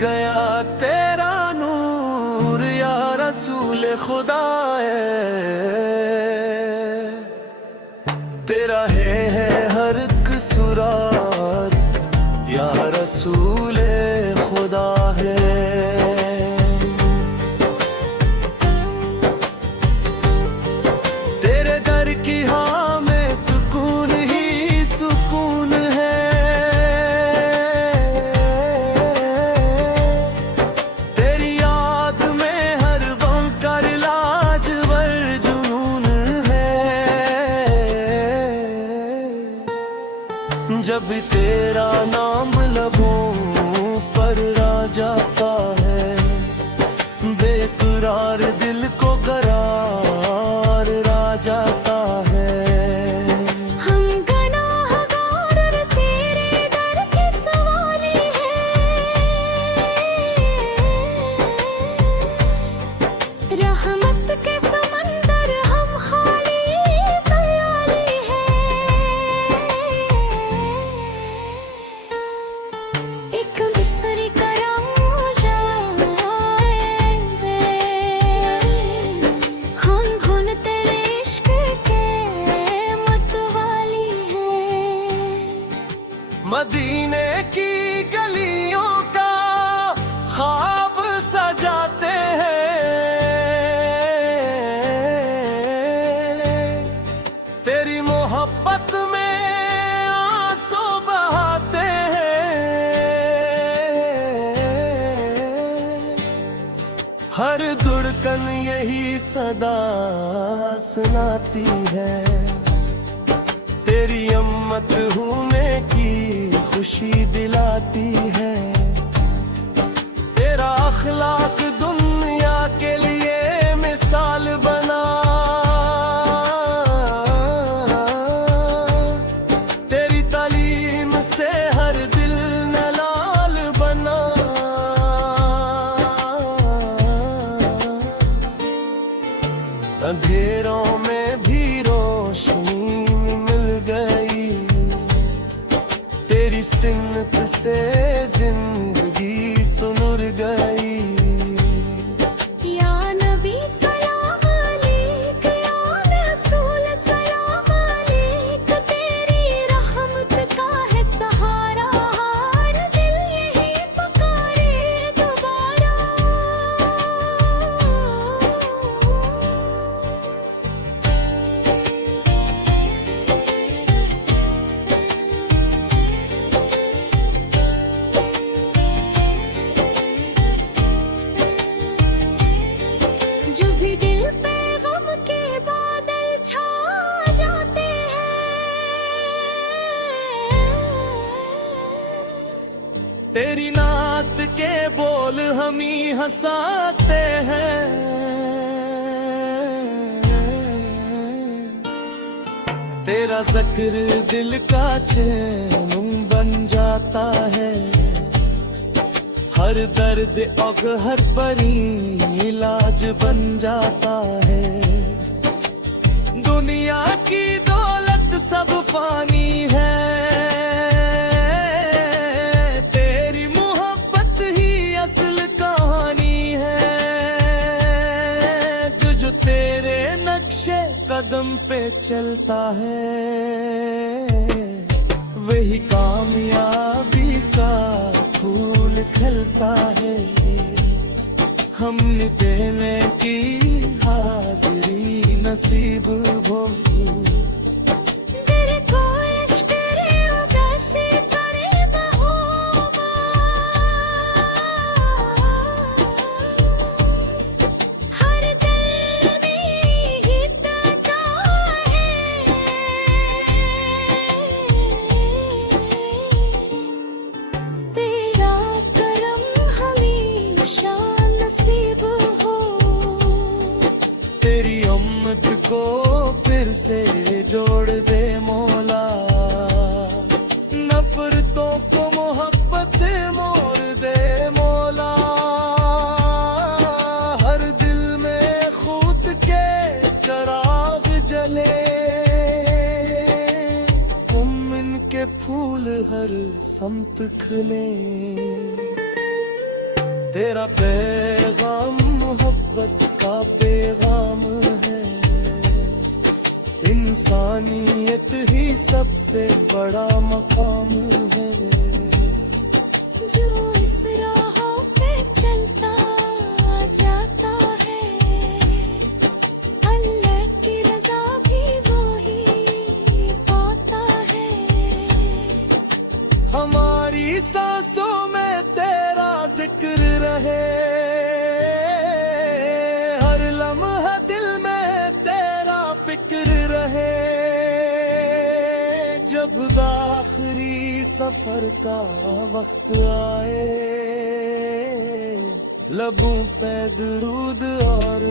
गया तेरा नूर या रसूल खुदा तेरा है हर कसूरार या रसूल खुदा है। तेरे दर की हाँ में सुकून ही सुकून है। तेरी याद में हर गम कर लाजवर जुनून है। जब तेरा नाम लबों पर आ जाता है बेकरार दिल को करार आ जाता है। हम गुनाहगार और तेरे दर के सवाली हैं। रहमत के समंदर हम खाली दयाली हैं। एक दूसरे का हम धुन तेरे इश्क के मतवाली हैं। मदीने की गलियों का ख्वाब सजाते हैं। तेरी मोहब्बत में आंसू बहाते हैं। हर धड़कन यही सदा सुनाती है। तेरी अम्मत होने की खुशी दिलाती है। तेरा अखलाक दुनिया के लिए मिसाल बना। तेरी तालीम से हर दिल नलाल बना। अंधेरों में भी रोशनी मिल गई। तेरी सिन्नत से जिंदगी सुनुर गई। या नबी सलाम अलैक, या रसूल सलाम अलैक। तेरी रहमत का है सहारा, हर दिल यही पुकारे दोबारा। जो भी दिल पे गम के बादल छा जाते हैं। तेरी नात के बोल हम ही हंसाते हैं। तेरा जिक्र दिल का चैन बन जाता है। हर दर्द और हर परी इलाज बन जाता है। दुनिया की दौलत सब फानी है। तेरी मोहब्बत ही असल कहानी है। जो तेरे नक्शे कदम पे चलता है वही कामयाबी का फूल खिलता है। हमने देने की हाजिरी नसीब हो। तेरे को इश्क रे उदासी करे बहोमा। हर दिल में ही तका है। तेरा करम हमेशा नसीब हो। तेरी उम्मत को फिर से जोड़ दे मौला। नफरतों को मोहब्बत मोड़ दे मौला। हर दिल में खुद के चराग जले। मुमिन के फूल हर समत खिले। तेरा पैगाम मोहब्बत का पैगाम है, इंसानियत ही सबसे बड़ा मकाम है। जो इस राहों पे चलता जाता है, अल्लाह की रज़ा भी वो ही पाता है। हमारी सांसों में तेरा जिक्र रहे, हर लम्हा दिल में तेरा फिक्र रहे। जब आखिरी सफर का वक्त आए, लबों पे दुरूद और